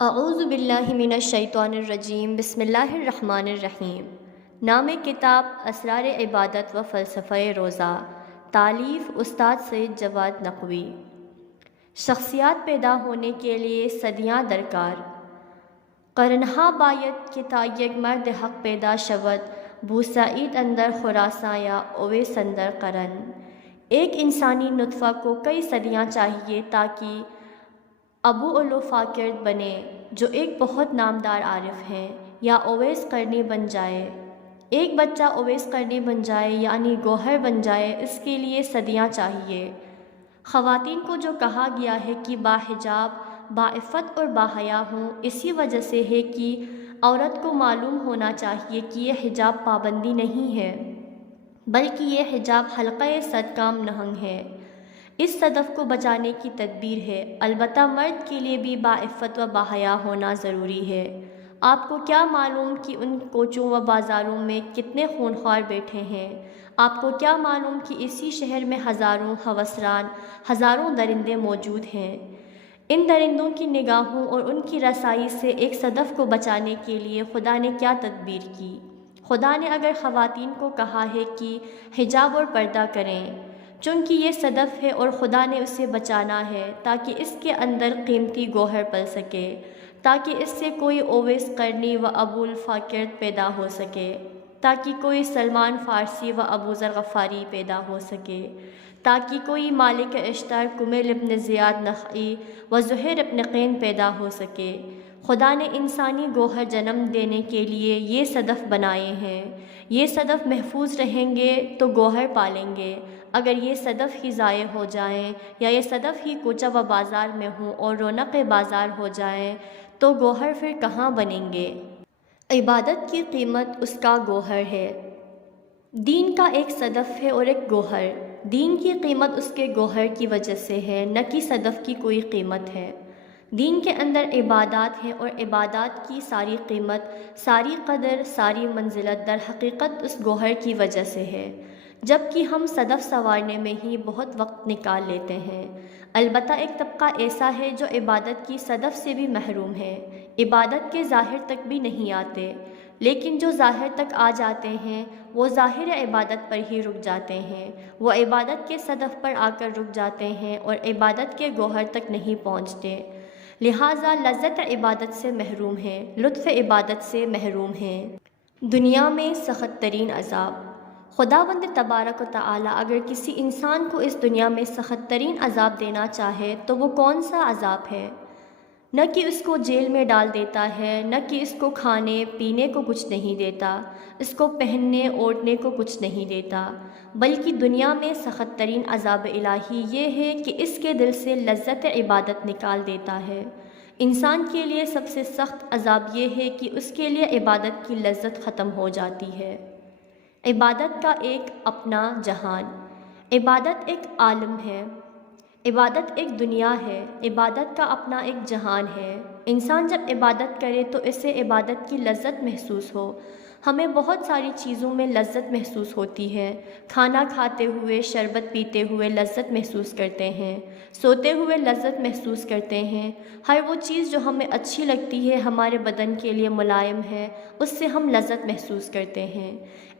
اعوذ باللہ من الشیطان الرجیم بسم اللہ الرحمن الرحیم۔ نام کتاب اسرار عبادت و فلسفہ روزہ، تالیف استاد سید جواد نقوی۔ شخصیات پیدا ہونے کے لیے صدیاں درکار، قرنہا باید کہ تا یک مرد حق پیدا شود، بوسعید اندر خراساں یا اویس اندر قرن۔ ایک انسانی نطفہ کو کئی صدیاں چاہیے تاکہ ابو الو فاکرد بنے، جو ایک بہت نامدار عارف ہیں، یا اویس قرنی بن جائے۔ ایک بچہ اویس قرنی بن جائے یعنی گوہر بن جائے، اس کے لیے صدیاں چاہیے۔ خواتین کو جو کہا گیا ہے کہ باحجاب، باعفت اور باحیا ہوں، اسی وجہ سے ہے کہ عورت کو معلوم ہونا چاہیے کہ یہ حجاب پابندی نہیں ہے، بلکہ یہ حجاب حلقہ صد کام نہنگ ہے، اس صدف کو بچانے کی تدبیر ہے۔ البتہ مرد کے لیے بھی باعفت و باحیا ہونا ضروری ہے۔ آپ کو کیا معلوم کہ ان کوچوں و بازاروں میں کتنے خونخوار بیٹھے ہیں؟ آپ کو کیا معلوم کہ اسی شہر میں ہزاروں ہوسران، ہزاروں درندے موجود ہیں؟ ان درندوں کی نگاہوں اور ان کی رسائی سے ایک صدف کو بچانے کے لیے خدا نے کیا تدبیر کی؟ خدا نے اگر خواتین کو کہا ہے کہ حجاب اور پردہ کریں، چونکہ یہ صدف ہے اور خدا نے اسے بچانا ہے تاکہ اس کے اندر قیمتی گوہر پل سکے، تاکہ اس سے کوئی اویس قرنی و ابو الفاکرد پیدا ہو سکے، تاکہ کوئی سلمان فارسی و ابو ذر غفاری پیدا ہو سکے، تاکہ کوئی مالک اشتر، کمیل ابن زیاد نخعی و زہیر ابن قین پیدا ہو سکے۔ خدا نے انسانی گوہر جنم دینے کے لیے یہ صدف بنائے ہیں۔ یہ صدف محفوظ رہیں گے تو گوہر پالیں گے۔ اگر یہ صدف ہی ضائع ہو جائیں یا یہ صدف ہی کوچہ و بازار میں ہوں اور رونق بازار ہو جائیں تو گوہر پھر کہاں بنیں گے؟ عبادت کی قیمت اس کا گوہر ہے۔ دین کا ایک صدف ہے اور ایک گوہر۔ دین کی قیمت اس کے گوہر کی وجہ سے ہے، نہ کہ صدف کی کوئی قیمت ہے۔ دین کے اندر عبادات ہیں اور عبادات کی ساری قیمت، ساری قدر، ساری منزلت در حقیقت اس گوہر کی وجہ سے ہے، جبکہ ہم صدف سنوارنے میں ہی بہت وقت نکال لیتے ہیں۔ البتہ ایک طبقہ ایسا ہے جو عبادت کی صدف سے بھی محروم ہے، عبادت کے ظاہر تک بھی نہیں آتے، لیکن جو ظاہر تک آ جاتے ہیں وہ ظاہر عبادت پر ہی رک جاتے ہیں، وہ عبادت کے صدف پر آ کر رک جاتے ہیں اور عبادت کے گوہر تک نہیں پہنچتے، لہٰذا لذت عبادت سے محروم ہیں، لطف عبادت سے محروم ہیں۔ دنیا میں سخت ترین عذاب۔ خداوند تبارک و تعالی اگر کسی انسان کو اس دنیا میں سخت ترین عذاب دینا چاہے تو وہ کون سا عذاب ہے؟ نہ کہ اس کو جیل میں ڈال دیتا ہے، نہ کہ اس کو کھانے پینے کو کچھ نہیں دیتا، اس کو پہننے اوڑھنے کو کچھ نہیں دیتا، بلکہ دنیا میں سخت ترین عذاب الہی یہ ہے کہ اس کے دل سے لذت عبادت نکال دیتا ہے۔ انسان کے لیے سب سے سخت عذاب یہ ہے کہ اس کے لیے عبادت کی لذت ختم ہو جاتی ہے۔ عبادت کا ایک اپنا جہان۔ عبادت ایک عالم ہے، عبادت ایک دنیا ہے، عبادت کا اپنا ایک جہان ہے۔ انسان جب عبادت کرے تو اسے عبادت کی لذت محسوس ہو۔ ہمیں بہت ساری چیزوں میں لذت محسوس ہوتی ہے۔ کھانا کھاتے ہوئے، شربت پیتے ہوئے لذت محسوس کرتے ہیں، سوتے ہوئے لذت محسوس کرتے ہیں۔ ہر وہ چیز جو ہمیں اچھی لگتی ہے، ہمارے بدن کے لیے ملائم ہے، اس سے ہم لذت محسوس کرتے ہیں۔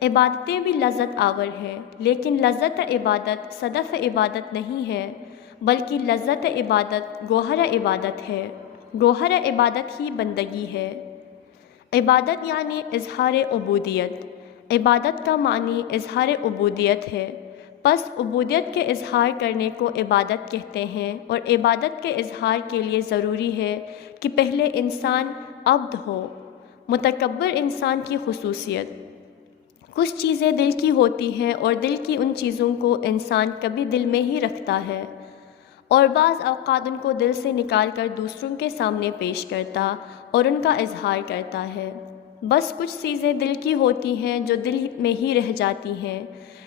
عبادتیں بھی لذت آور ہیں، لیکن لذت عبادت صدف عبادت نہیں ہے، بلکہ لذت عبادت گوہر عبادت ہے۔ گوہر عبادت ہی بندگی ہے۔ عبادت یعنی اظہار عبودیت۔ عبادت کا معنی اظہار عبودیت ہے، پس عبودیت کے اظہار کرنے کو عبادت کہتے ہیں، اور عبادت کے اظہار کے لیے ضروری ہے کہ پہلے انسان عبد ہو۔ متکبر انسان کی خصوصیت۔ کچھ چیزیں دل کی ہوتی ہیں اور دل کی ان چیزوں کو انسان کبھی دل میں ہی رکھتا ہے اور بعض اوقات ان کو دل سے نکال کر دوسروں کے سامنے پیش کرتا اور ان کا اظہار کرتا ہے۔ بس کچھ چیزیں دل کی ہوتی ہیں جو دل میں ہی رہ جاتی ہیں،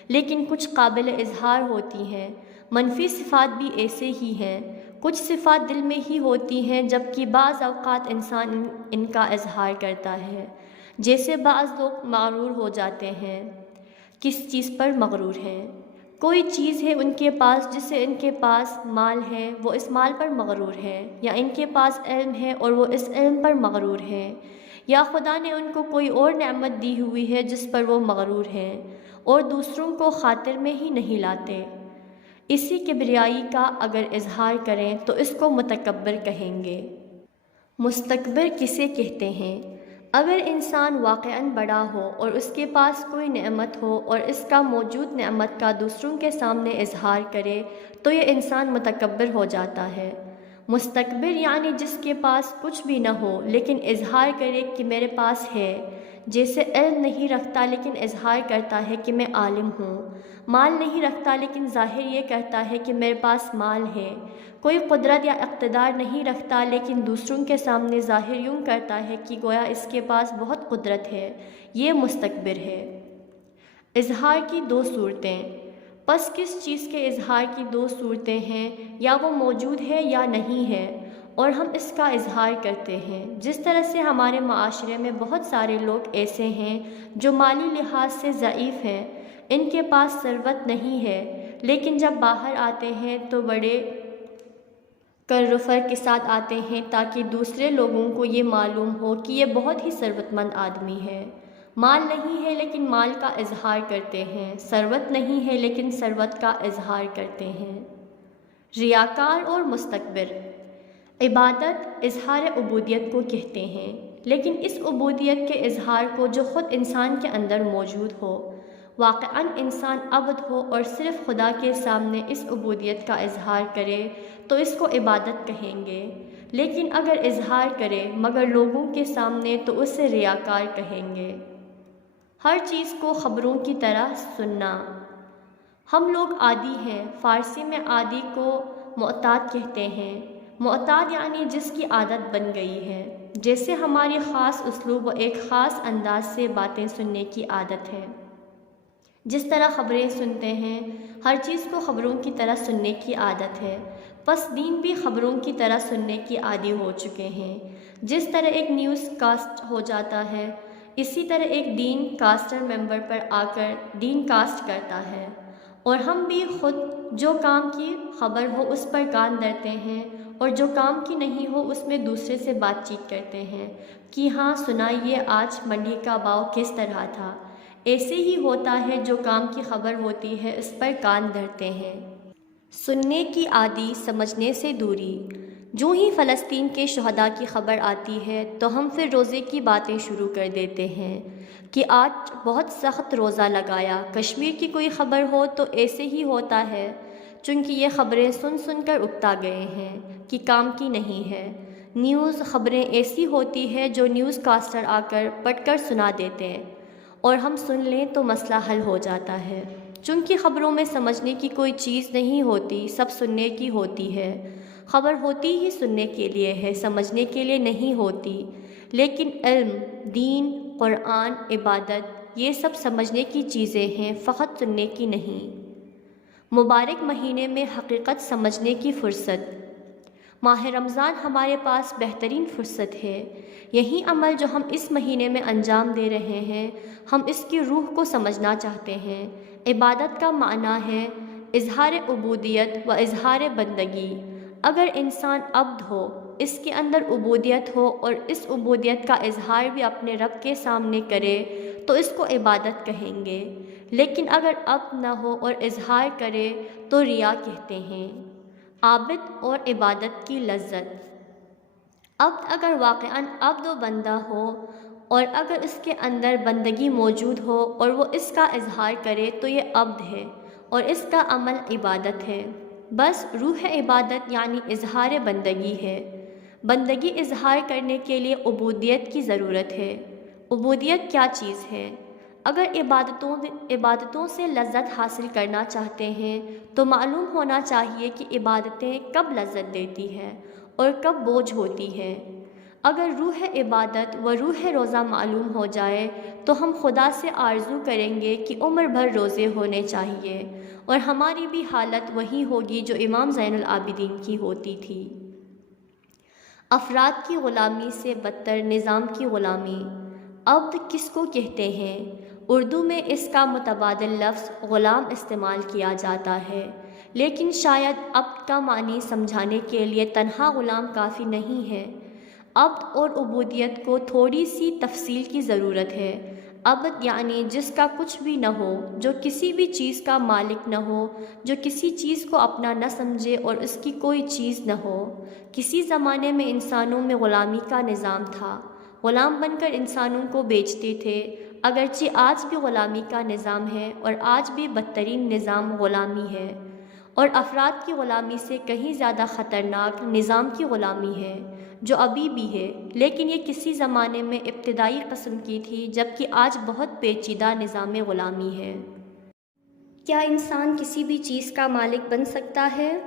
لیکن کچھ قابل اظہار ہوتی ہیں۔ منفی صفات بھی ایسے ہی ہیں، کچھ صفات دل میں ہی ہوتی ہیں جبکہ بعض اوقات انسان ان کا اظہار کرتا ہے، جیسے بعض لوگ مغرور ہو جاتے ہیں۔ کس چیز پر مغرور ہیں؟ کوئی چیز ہے ان کے پاس جس سے ان کے پاس مال ہے، وہ اس مال پر مغرور ہے، یا ان کے پاس علم ہے اور وہ اس علم پر مغرور ہے، یا خدا نے ان کو کوئی اور نعمت دی ہوئی ہے جس پر وہ مغرور ہیں اور دوسروں کو خاطر میں ہی نہیں لاتے۔ اسی کبریائی کا اگر اظہار کریں تو اس کو متکبر کہیں گے۔ مستکبر کسے کہتے ہیں؟ اگر انسان واقعاً بڑا ہو اور اس کے پاس کوئی نعمت ہو اور اس کا موجود نعمت کا دوسروں کے سامنے اظہار کرے تو یہ انسان متکبر ہو جاتا ہے۔ مستکبر یعنی جس کے پاس کچھ بھی نہ ہو لیکن اظہار کرے کہ میرے پاس ہے، جیسے علم نہیں رکھتا لیکن اظہار کرتا ہے کہ میں عالم ہوں، مال نہیں رکھتا لیکن ظاہر یہ کرتا ہے کہ میرے پاس مال ہے، کوئی قدرت یا اقتدار نہیں رکھتا لیکن دوسروں کے سامنے ظاہر یوں کرتا ہے کہ گویا اس کے پاس بہت قدرت ہے، یہ مستکبر ہے۔ اظہار کی دو صورتیں۔ پس کس چیز کے اظہار کی دو صورتیں ہیں، یا وہ موجود ہے یا نہیں ہے اور ہم اس کا اظہار کرتے ہیں۔ جس طرح سے ہمارے معاشرے میں بہت سارے لوگ ایسے ہیں جو مالی لحاظ سے ضعیف ہیں، ان کے پاس ثروت نہیں ہے، لیکن جب باہر آتے ہیں تو بڑے کرفر کے ساتھ آتے ہیں تاکہ دوسرے لوگوں کو یہ معلوم ہو کہ یہ بہت ہی ثروت مند آدمی ہے۔ مال نہیں ہے لیکن مال کا اظہار کرتے ہیں، ثروت نہیں ہے لیکن ثروت کا اظہار کرتے ہیں۔ ریاکار اور مستکبر۔ عبادت اظہار عبودیت کو کہتے ہیں، لیکن اس عبودیت کے اظہار کو جو خود انسان کے اندر موجود ہو، واقعاً انسان عبد ہو اور صرف خدا کے سامنے اس عبودیت کا اظہار کرے تو اس کو عبادت کہیں گے، لیکن اگر اظہار کرے مگر لوگوں کے سامنے تو اسے ریاکار کہیں گے۔ ہر چیز کو خبروں کی طرح سننا۔ ہم لوگ عادی ہیں، فارسی میں عادی کو معتاد کہتے ہیں۔ معتاد یعنی جس کی عادت بن گئی ہے، جیسے ہماری خاص اسلوب و ایک خاص انداز سے باتیں سننے کی عادت ہے۔ جس طرح خبریں سنتے ہیں، ہر چیز کو خبروں کی طرح سننے کی عادت ہے، پس دین بھی خبروں کی طرح سننے کی عادی ہو چکے ہیں۔ جس طرح ایک نیوز کاسٹ ہو جاتا ہے، اسی طرح ایک دین کاسٹر ممبر پر آ کر دین کاسٹ کرتا ہے، اور ہم بھی خود جو کام کی خبر ہو اس پر کان دھرتے ہیں اور جو کام کی نہیں ہو اس میں دوسرے سے بات چیت کرتے ہیں کہ ہاں سنائیے آج منڈی کا بھاؤ کس طرح تھا۔ ایسے ہی ہوتا ہے، جو کام کی خبر ہوتی ہے اس پر کان دھرتے ہیں۔ سننے کی عادی، سمجھنے سے دوری۔ جو ہی فلسطین کے شہداء کی خبر آتی ہے تو ہم پھر روزے کی باتیں شروع کر دیتے ہیں کہ آج بہت سخت روزہ لگایا۔ کشمیر کی کوئی خبر ہو تو ایسے ہی ہوتا ہے، چونکہ یہ خبریں سن سن کر اکتا گئے ہیں کہ کام کی نہیں ہے۔ نیوز خبریں ایسی ہوتی ہے جو نیوز کاسٹر آ کر پڑھ کر سنا دیتے ہیں اور ہم سن لیں تو مسئلہ حل ہو جاتا ہے۔ چونکہ خبروں میں سمجھنے کی کوئی چیز نہیں ہوتی، سب سننے کی ہوتی ہے۔ خبر ہوتی ہی سننے کے لیے ہے، سمجھنے کے لیے نہیں ہوتی۔ لیکن علم، دین، قرآن، عبادت یہ سب سمجھنے کی چیزیں ہیں، فقط سننے کی نہیں۔ مبارک مہینے میں حقیقت سمجھنے کی فرصت۔ ماہ رمضان ہمارے پاس بہترین فرصت ہے۔ یہی عمل جو ہم اس مہینے میں انجام دے رہے ہیں، ہم اس کی روح کو سمجھنا چاہتے ہیں۔ عبادت کا معنی ہے اظہار عبودیت و اظہار بندگی۔ اگر انسان عبد ہو، اس کے اندر عبودیت ہو اور اس عبودیت کا اظہار بھی اپنے رب کے سامنے کرے تو اس کو عبادت کہیں گے، لیکن اگر عبد نہ ہو اور اظہار کرے تو ریا کہتے ہیں۔ عابد اور عبادت کی لذت۔ عبد اگر واقعاً عبد و بندہ ہو اور اگر اس کے اندر بندگی موجود ہو اور وہ اس کا اظہار کرے تو یہ عبد ہے اور اس کا عمل عبادت ہے۔ بس روح عبادت یعنی اظہار بندگی ہے۔ بندگی اظہار کرنے کے لیے عبودیت کی ضرورت ہے۔ عبودیت کیا چیز ہے؟ اگر عبادتوں سے لذت حاصل کرنا چاہتے ہیں تو معلوم ہونا چاہیے کہ عبادتیں کب لذت دیتی ہیں اور کب بوجھ ہوتی ہے۔ اگر روح عبادت و روح روزہ معلوم ہو جائے تو ہم خدا سے آرزو کریں گے کہ عمر بھر روزے ہونے چاہیے، اور ہماری بھی حالت وہی ہوگی جو امام زین العابدین کی ہوتی تھی۔ افراد کی غلامی سے بدتر نظام کی غلامی۔ عبد کس کو کہتے ہیں؟ اردو میں اس کا متبادل لفظ غلام استعمال کیا جاتا ہے، لیکن شاید عبد کا معنی سمجھانے کے لیے تنہا غلام کافی نہیں ہے۔ عبد اور عبودیت کو تھوڑی سی تفصیل کی ضرورت ہے۔ عبد یعنی جس کا کچھ بھی نہ ہو، جو کسی بھی چیز کا مالک نہ ہو، جو کسی چیز کو اپنا نہ سمجھے اور اس کی کوئی چیز نہ ہو۔ کسی زمانے میں انسانوں میں غلامی کا نظام تھا، غلام بن کر انسانوں کو بیچتے تھے۔ اگرچہ آج بھی غلامی کا نظام ہے اور آج بھی بدترین نظام غلامی ہے، اور افراد کی غلامی سے کہیں زیادہ خطرناک نظام کی غلامی ہے جو ابھی بھی ہے، لیکن یہ کسی زمانے میں ابتدائی قسم کی تھی، جبکہ آج بہت پیچیدہ نظام غلامی ہے۔ کیا انسان کسی بھی چیز کا مالک بن سکتا ہے؟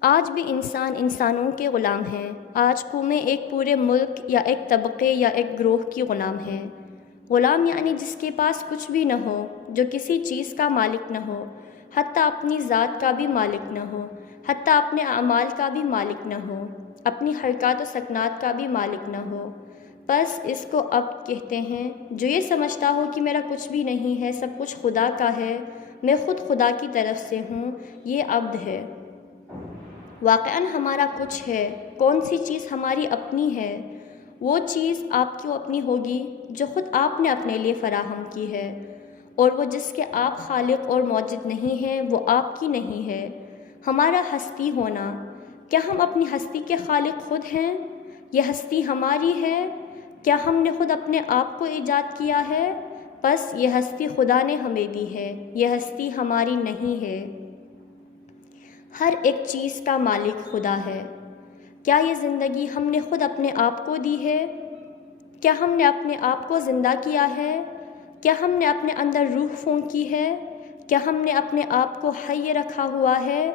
آج بھی انسان انسانوں کے غلام ہیں۔ آج قومیں ایک پورے ملک یا ایک طبقے یا ایک گروہ کی غلام ہیں۔ غلام یعنی جس کے پاس کچھ بھی نہ ہو، جو کسی چیز کا مالک نہ ہو، حتیٰ اپنی ذات کا بھی مالک نہ ہو، حتیٰ اپنے اعمال کا بھی مالک نہ ہو، اپنی حرکات و سکنات کا بھی مالک نہ ہو۔ بس اس کو عبد کہتے ہیں۔ جو یہ سمجھتا ہو کہ میرا کچھ بھی نہیں ہے، سب کچھ خدا کا ہے، میں خود خدا کی طرف سے ہوں، یہ عبد ہے۔ واقعاً ہمارا کچھ ہے۔ کون سی چیز ہماری اپنی ہے؟ وہ چیز آپ کی اپنی ہوگی جو خود آپ نے اپنے لیے فراہم کی ہے، اور وہ جس کے آپ خالق اور موجد نہیں ہیں، وہ آپ کی نہیں ہے۔ ہمارا ہستی ہونا، کیا ہم اپنی ہستی کے خالق خود ہیں؟ یہ ہستی ہماری ہے؟ کیا ہم نے خود اپنے آپ کو ایجاد کیا ہے؟ بس یہ ہستی خدا نے ہمیں دی ہے، یہ ہستی ہماری نہیں ہے۔ ہر ایک چیز کا مالک خدا ہے۔ کیا یہ زندگی ہم نے خود اپنے آپ کو دی ہے؟ کیا ہم نے اپنے آپ کو زندہ کیا ہے؟ کیا ہم نے اپنے اندر روح پھونکی ہے؟ کیا ہم نے اپنے آپ کو حی رکھا ہوا ہے؟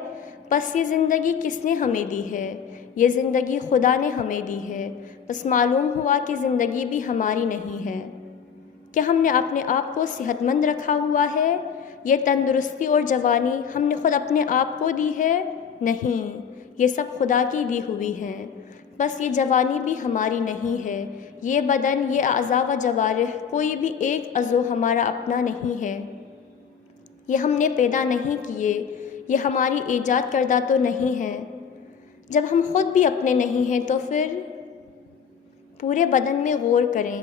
بس یہ زندگی کس نے ہمیں دی ہے؟ یہ زندگی خدا نے ہمیں دی ہے۔ بس معلوم ہوا کہ زندگی بھی ہماری نہیں ہے۔ کیا ہم نے اپنے آپ کو صحت مند رکھا ہوا ہے؟ یہ تندرستی اور جوانی ہم نے خود اپنے آپ کو دی ہے؟ نہیں، یہ سب خدا کی دی ہوئی ہیں۔ بس یہ جوانی بھی ہماری نہیں ہے، یہ بدن، یہ اعضاء و جوارح، کوئی بھی ایک عضو ہمارا اپنا نہیں ہے۔ یہ ہم نے پیدا نہیں کیے، یہ ہماری ایجاد کردہ تو نہیں ہے۔ جب ہم خود بھی اپنے نہیں ہیں تو پھر پورے بدن میں غور کریں۔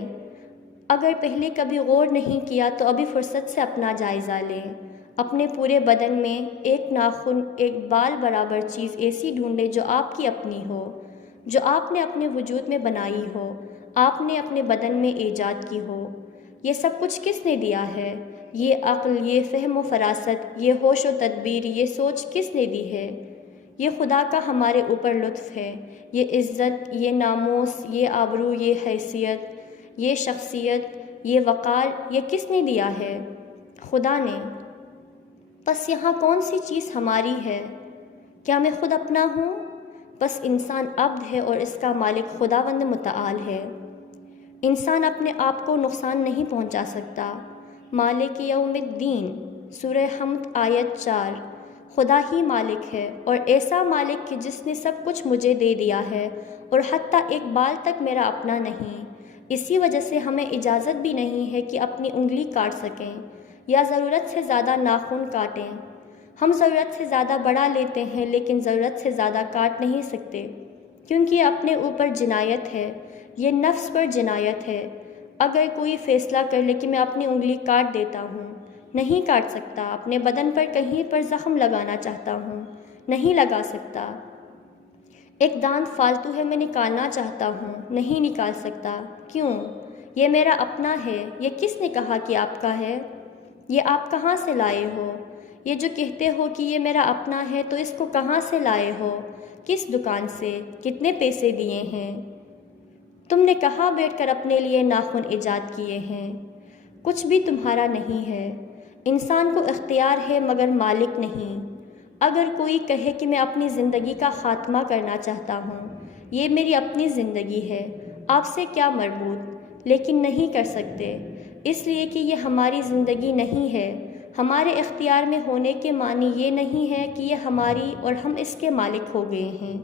اگر پہلے کبھی غور نہیں کیا تو ابھی فرصت سے اپنا جائزہ لیں۔ اپنے پورے بدن میں ایک ناخن، ایک بال برابر چیز ایسی ڈھونڈیں جو آپ کی اپنی ہو، جو آپ نے اپنے وجود میں بنائی ہو، آپ نے اپنے بدن میں ایجاد کی ہو۔ یہ سب کچھ کس نے دیا ہے؟ یہ عقل، یہ فہم و فراست، یہ ہوش و تدبیر، یہ سوچ کس نے دی ہے؟ یہ خدا کا ہمارے اوپر لطف ہے۔ یہ عزت، یہ ناموس، یہ آبرو، یہ حیثیت، یہ شخصیت، یہ وقار، یہ کس نے دیا ہے؟ خدا نے۔ بس یہاں کون سی چیز ہماری ہے؟ کیا میں خود اپنا ہوں؟ بس انسان عبد ہے اور اس کا مالک خداوند متعال ہے۔ انسان اپنے آپ کو نقصان نہیں پہنچا سکتا۔ مالک یوم الدین، سورہ حمد آیت 4۔ خدا ہی مالک ہے، اور ایسا مالک کہ جس نے سب کچھ مجھے دے دیا ہے اور حتیٰ ایک بال تک میرا اپنا نہیں۔ اسی وجہ سے ہمیں اجازت بھی نہیں ہے کہ اپنی انگلی کاٹ سکیں یا ضرورت سے زیادہ ناخن کاٹیں۔ ہم ضرورت سے زیادہ بڑھا لیتے ہیں لیکن ضرورت سے زیادہ کاٹ نہیں سکتے، کیونکہ یہ اپنے اوپر جنایت ہے، یہ نفس پر جنایت ہے۔ اگر کوئی فیصلہ کر لے کہ میں اپنی انگلی کاٹ دیتا ہوں، نہیں کاٹ سکتا۔ اپنے بدن پر کہیں پر زخم لگانا چاہتا ہوں، نہیں لگا سکتا۔ ایک دانت فالتو ہے، میں نکالنا چاہتا ہوں، نہیں نکال سکتا۔ کیوں؟ یہ میرا اپنا ہے۔ یہ کس نے کہا کہ آپ کا ہے؟ یہ آپ کہاں سے لائے ہو؟ یہ جو کہتے ہو کہ یہ میرا اپنا ہے، تو اس کو کہاں سے لائے ہو؟ کس دکان سے؟ کتنے پیسے دیے ہیں؟ تم نے کہاں بیٹھ کر اپنے لیے ناخن ایجاد کیے ہیں؟ کچھ بھی تمہارا نہیں ہے۔ انسان کو اختیار ہے مگر مالک نہیں۔ اگر کوئی کہے کہ میں اپنی زندگی کا خاتمہ کرنا چاہتا ہوں، یہ میری اپنی زندگی ہے، آپ سے کیا مربوط، لیکن نہیں کر سکتے، اس لیے کہ یہ ہماری زندگی نہیں ہے۔ ہمارے اختیار میں ہونے کے معنی یہ نہیں ہے کہ یہ ہماری اور ہم اس کے مالک ہو گئے ہیں۔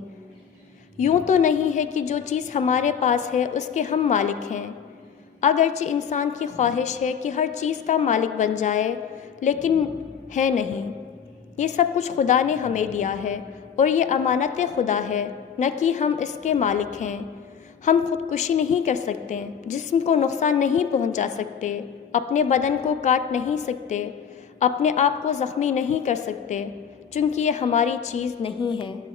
یوں تو نہیں ہے کہ جو چیز ہمارے پاس ہے اس کے ہم مالک ہیں۔ اگرچہ انسان کی خواہش ہے کہ ہر چیز کا مالک بن جائے، لیکن ہے نہیں۔ یہ سب کچھ خدا نے ہمیں دیا ہے اور یہ امانت خدا ہے، نہ کہ ہم اس کے مالک ہیں۔ ہم خودکشی نہیں کر سکتے، جسم کو نقصان نہیں پہنچا سکتے، اپنے بدن کو کاٹ نہیں سکتے، اپنے آپ کو زخمی نہیں کر سکتے، چونکہ یہ ہماری چیز نہیں ہے۔